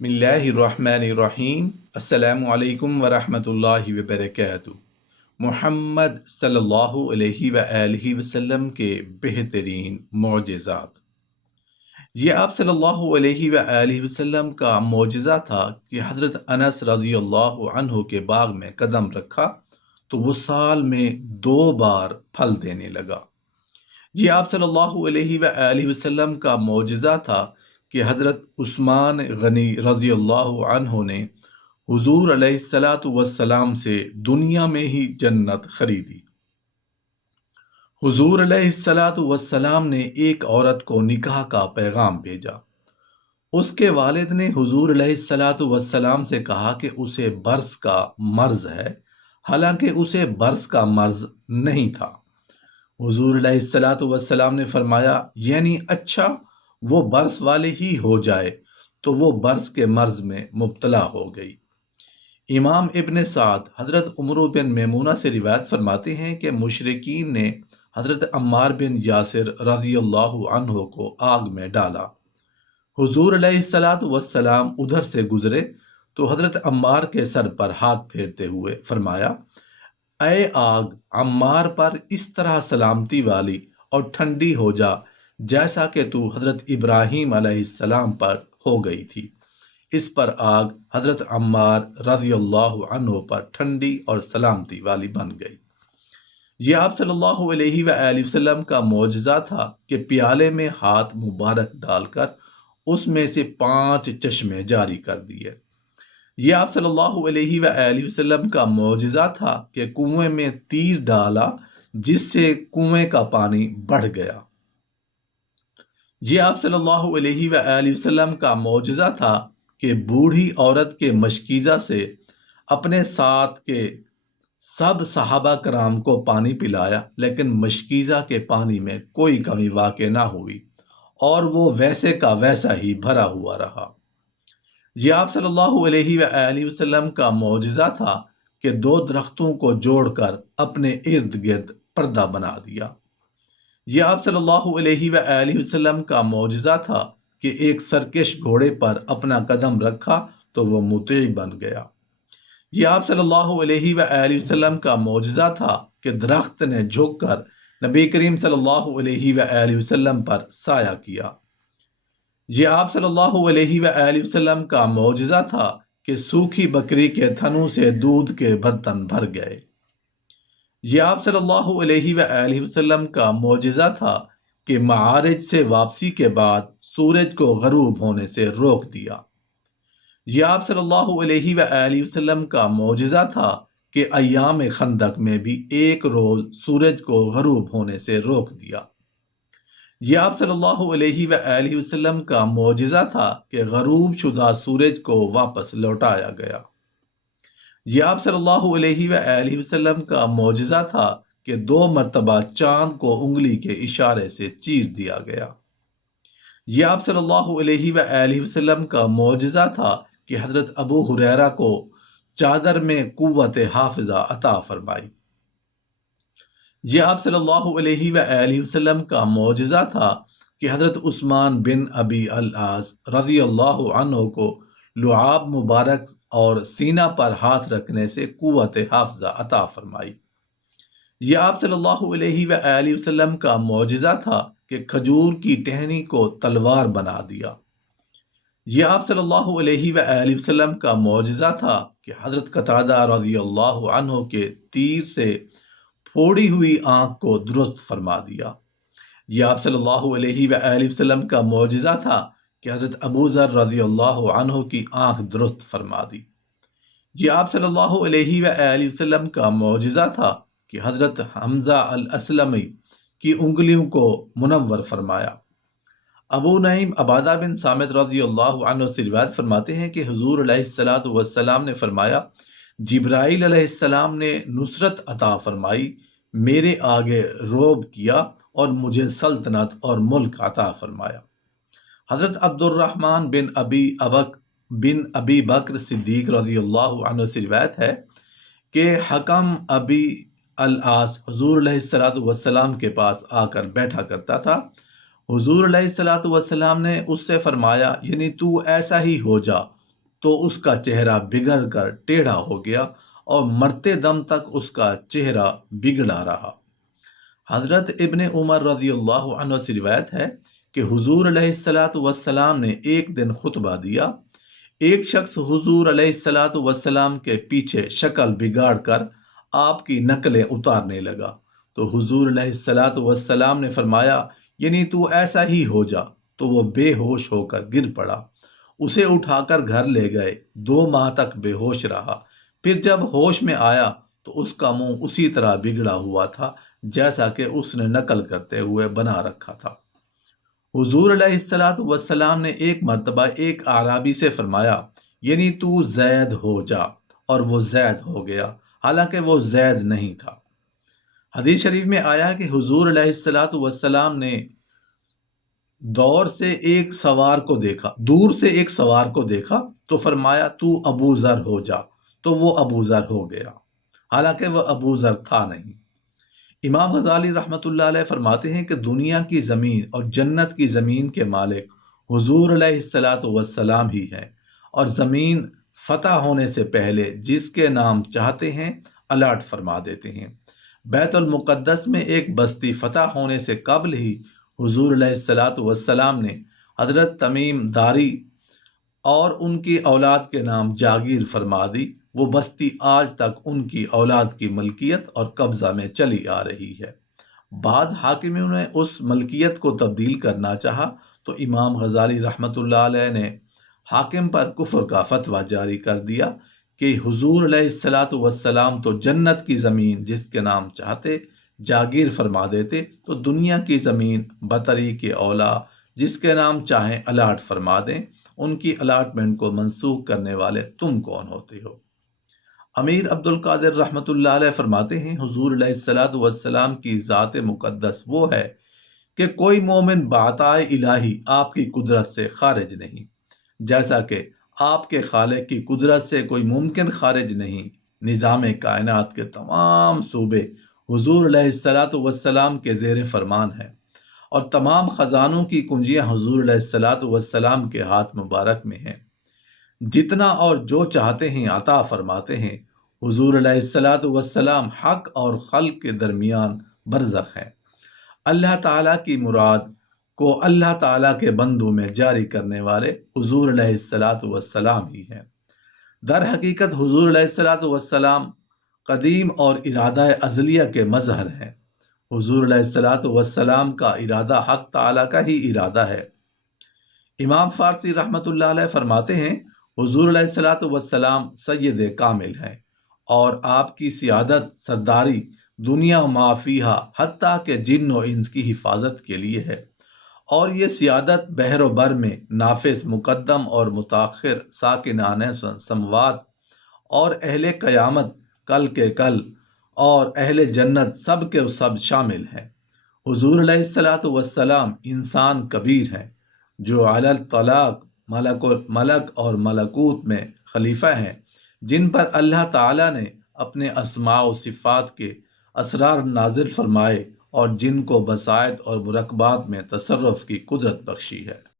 بسم اللہ الرحمن الرحیم۔ السلام علیکم ورحمۃ اللہ وبرکاتہ۔ محمد صلی اللہ علیہ وآلہ وسلم کے بہترین معجزات۔ یہ آپ صلی اللہ علیہ وآلہ وسلم کا معجزہ تھا کہ حضرت انس رضی اللہ عنہ کے باغ میں قدم رکھا تو وہ سال میں 2 بار پھل دینے لگا۔ یہ آپ صلی اللہ علیہ وآلہ وسلم کا معجزہ تھا کہ حضرت عثمان غنی رضی اللہ عنہ نے حضور علیہ السلام سے دنیا میں ہی جنت خریدی۔ حضور علیہ السلام نے ایک عورت کو نکاح کا پیغام بھیجا۔ اس کے والد نے حضور علیہ السلام سے کہا کہ اسے برص کا مرض ہے، حالانکہ اسے برص کا مرض نہیں تھا۔ حضور علیہ السلام نے فرمایا، یعنی اچھا وہ برص والے ہی ہو جائے، تو وہ برص کے مرض میں مبتلا ہو گئی۔ امام ابن سعد حضرت عمر بن میمونہ سے روایت فرماتے ہیں کہ مشرکین نے حضرت عمار بن یاسر رضی اللہ عنہ کو آگ میں ڈالا۔ حضور علیہ السلام ادھر سے گزرے تو حضرت عمار کے سر پر ہاتھ پھیرتے ہوئے فرمایا، اے آگ، عمار پر اس طرح سلامتی والی اور ٹھنڈی ہو جا جیسا کہ تو حضرت ابراہیم علیہ السلام پر ہو گئی تھی۔ اس پر آگ حضرت عمار رضی اللہ عنہ پر ٹھنڈی اور سلامتی والی بن گئی۔ یہ آپ صلی اللہ علیہ وآلہ وسلم کا معجزہ تھا کہ پیالے میں ہاتھ مبارک ڈال کر اس میں سے 5 چشمے جاری کر دیے۔ یہ آپ صلی اللہ علیہ وآلہ وسلم کا معجزہ تھا کہ کنویں میں تیر ڈالا جس سے کنویں کا پانی بڑھ گیا۔ یہ آپ صلی اللہ علیہ وآلہ وسلم کا معجزہ تھا کہ بوڑھی عورت کے مشکیزہ سے اپنے ساتھ کے سب صحابہ کرام کو پانی پلایا، لیکن مشکیزہ کے پانی میں کوئی کمی واقع نہ ہوئی اور وہ ویسے کا ویسا ہی بھرا ہوا رہا۔ یہ آپ صلی اللہ علیہ وآلہ وسلم کا معجزہ تھا کہ 2 درختوں کو جوڑ کر اپنے ارد گرد پردہ بنا دیا۔ یہ آپ صلی اللہ علیہ وآلہ وسلم کا معجزہ تھا کہ ایک سرکش گھوڑے پر اپنا قدم رکھا تو وہ مطیع بن گیا۔ یہ آپ صلی اللہ علیہ وآلہ وسلم کا معجزہ تھا کہ درخت نے جھک کر نبی کریم صلی اللہ علیہ وآلہ وسلم پر سایہ کیا۔ یہ آپ صلی اللہ علیہ وآلہ وسلم کا معجزہ تھا کہ سوکھی بکری کے تھنوں سے دودھ کے برتن بھر گئے۔ یہ آپ صلی اللہ علیہ وآلہ وسلم کا معجزہ تھا کہ معارج سے واپسی کے بعد سورج کو غروب ہونے سے روک دیا۔ یہ آپ صلی اللہ علیہ وآلہ وسلم کا معجزہ تھا کہ ایام خندق میں بھی 1 روز سورج کو غروب ہونے سے روک دیا۔ یہ آپ صلی اللہ علیہ وآلہ وسلم کا معجزہ تھا کہ غروب شدہ سورج کو واپس لوٹایا گیا۔ یہ آپ صلی اللہ علیہ وآلہ وسلم کا معجزہ تھا کہ 2 مرتبہ چاند کو انگلی کے اشارے سے چیر دیا گیا۔ یہ آپ صلی اللہ علیہ وآلہ وسلم کا معجزہ تھا کہ حضرت ابو ہریرہ کو چادر میں قوت حافظہ عطا فرمائی۔ یہ آپ صلی اللہ علیہ وآلہ وسلم کا معجزہ تھا کہ حضرت عثمان بن ابی العاص رضی اللہ عنہ کو لعاب مبارک اور سینہ پر ہاتھ رکھنے سے قوت حافظہ عطا فرمائی۔ یہ آپ صلی اللہ علیہ وآلہ وسلم کا معجزہ تھا کہ کھجور کی ٹہنی کو تلوار بنا دیا۔ یہ آپ صلی اللہ علیہ وآلہ وسلم کا معجزہ تھا کہ حضرت قتادہ رضی اللہ عنہ کے تیر سے پھوڑی ہوئی آنکھ کو درست فرما دیا۔ یہ آپ صلی اللہ علیہ وآلہ وسلم کا معجزہ تھا کہ حضرت ابو ذر رضی اللہ عنہ کی آنکھ درست فرما دی۔ یہ آپ صلی اللہ علیہ وآلہ وسلم کا معجزہ تھا کہ حضرت حمزہ الاسلمی کی انگلیوں کو منور فرمایا۔ ابو نعیم عبادہ بن صامت رضی اللہ عنہ سے روایت فرماتے ہیں کہ حضور علیہ السلام نے فرمایا، جبرائیل علیہ السلام نے نصرت عطا فرمائی، میرے آگے روب کیا اور مجھے سلطنت اور ملک عطا فرمایا۔ حضرت عبد الرحمن بن ابی بکر صدیق رضی اللہ عنہ سے روایت ہے کہ حکم ابی العاص حضور علیہ السلام کے پاس آ کر بیٹھا کرتا تھا۔ حضور علیہ السلام نے اس سے فرمایا، یعنی تو ایسا ہی ہو جا تو اس کا چہرہ بگڑ کر ٹیڑھا ہو گیا اور مرتے دم تک اس کا چہرہ بگڑا رہا۔ حضرت ابن عمر رضی اللہ عنہ سے روایت ہے کہ حضور علیہ السلام نے ایک دن خطبہ دیا۔ ایک شخص حضور علیہ السلام کے پیچھے شکل بگاڑ کر آپ کی نقلیں اتارنے لگا، تو حضور علیہ السلام نے فرمایا، یعنی تو ایسا ہی ہو جا۔ تو وہ بے ہوش ہو کر گر پڑا۔ اسے اٹھا کر گھر لے گئے، 2 ماہ تک بے ہوش رہا۔ پھر جب ہوش میں آیا تو اس کا منہ اسی طرح بگڑا ہوا تھا جیسا کہ اس نے نقل کرتے ہوئے بنا رکھا تھا۔ حضور علیہ السلام نے ایک مرتبہ ایک اعرابی سے فرمایا، یعنی تو زید ہو جا، اور وہ زید ہو گیا، حالانکہ وہ زید نہیں تھا۔ حدیث شریف میں آیا کہ حضور علیہ السلام نے دور سے ایک سوار کو دیکھا تو فرمایا، تو ابو ذر ہو جا، تو وہ ابو ذر ہو گیا، حالانکہ وہ ابو ذر تھا نہیں۔ امام غزالی رحمۃ اللہ علیہ فرماتے ہیں کہ دنیا کی زمین اور جنت کی زمین کے مالک حضور علیہ السلام ہی ہیں، اور زمین فتح ہونے سے پہلے جس کے نام چاہتے ہیں الاٹ فرما دیتے ہیں۔ بیت المقدس میں ایک بستی فتح ہونے سے قبل ہی حضور علیہ السلام نے حضرت تمیم داری اور ان کی اولاد کے نام جاگیر فرما دی۔ وہ بستی آج تک ان کی اولاد کی ملکیت اور قبضہ میں چلی آ رہی ہے۔ بعض حاکموں نے اس ملکیت کو تبدیل کرنا چاہا تو امام غزالی رحمۃ اللہ علیہ نے حاکم پر کفر کا فتویٰ جاری کر دیا کہ حضور علیہ السلام تو جنت کی زمین جس کے نام چاہتے جاگیر فرما دیتے، تو دنیا کی زمین بطریق اولا جس کے نام چاہیں الاٹ فرما دیں۔ ان کی الاٹمنٹ کو منسوخ کرنے والے تم کون ہوتے ہو؟ امیر عبد القادر رحمۃ اللہ علیہ فرماتے ہیں، حضور علیہ السلام کی ذات مقدس وہ ہے کہ کوئی مومن بعطائے الہی آپ کی قدرت سے خارج نہیں، جیسا کہ آپ کے خالق کی قدرت سے کوئی ممکن خارج نہیں۔ نظام کائنات کے تمام صوبے حضور علیہ السلام کے زیر فرمان ہیں، اور تمام خزانوں کی کنجیاں حضور علیہ السلام کے ہاتھ مبارک میں ہیں۔ جتنا اور جو چاہتے ہیں عطا فرماتے ہیں۔ حضور علیہ السلام حق اور خلق کے درمیان برزخ ہیں۔ اللہ تعالیٰ کی مراد کو اللہ تعالیٰ کے بندوں میں جاری کرنے والے حضور علیہ السلام ہی ہیں۔ در حقیقت حضور علیہ السلام قدیم اور ارادہ ازلیہ کے مظہر ہیں۔ حضور علیہ السلام کا ارادہ حق تعالیٰ کا ہی ارادہ ہے۔ امام فارسی رحمۃ اللہ علیہ فرماتے ہیں، حضور علیہ السلام سید کامل ہیں، اور آپ کی سیادت سرداری دنیا ما فیہا حتیٰ کہ جن و انس کی حفاظت کے لیے ہے، اور یہ سیادت بحر و بر میں نافذ، مقدم اور متاخر، ساکنان سموات اور اہل قیامت کل کے کل اور اہل جنت سب کے سب شامل ہیں۔ حضور علیہ السلام انسان کبیر ہیں جو علی الطلاق ملک اور ملکوت میں خلیفہ ہیں، جن پر اللہ تعالیٰ نے اپنے اسماء و صفات کے اسرار نازل فرمائے اور جن کو بسائط اور مرکبات میں تصرف کی قدرت بخشی ہے۔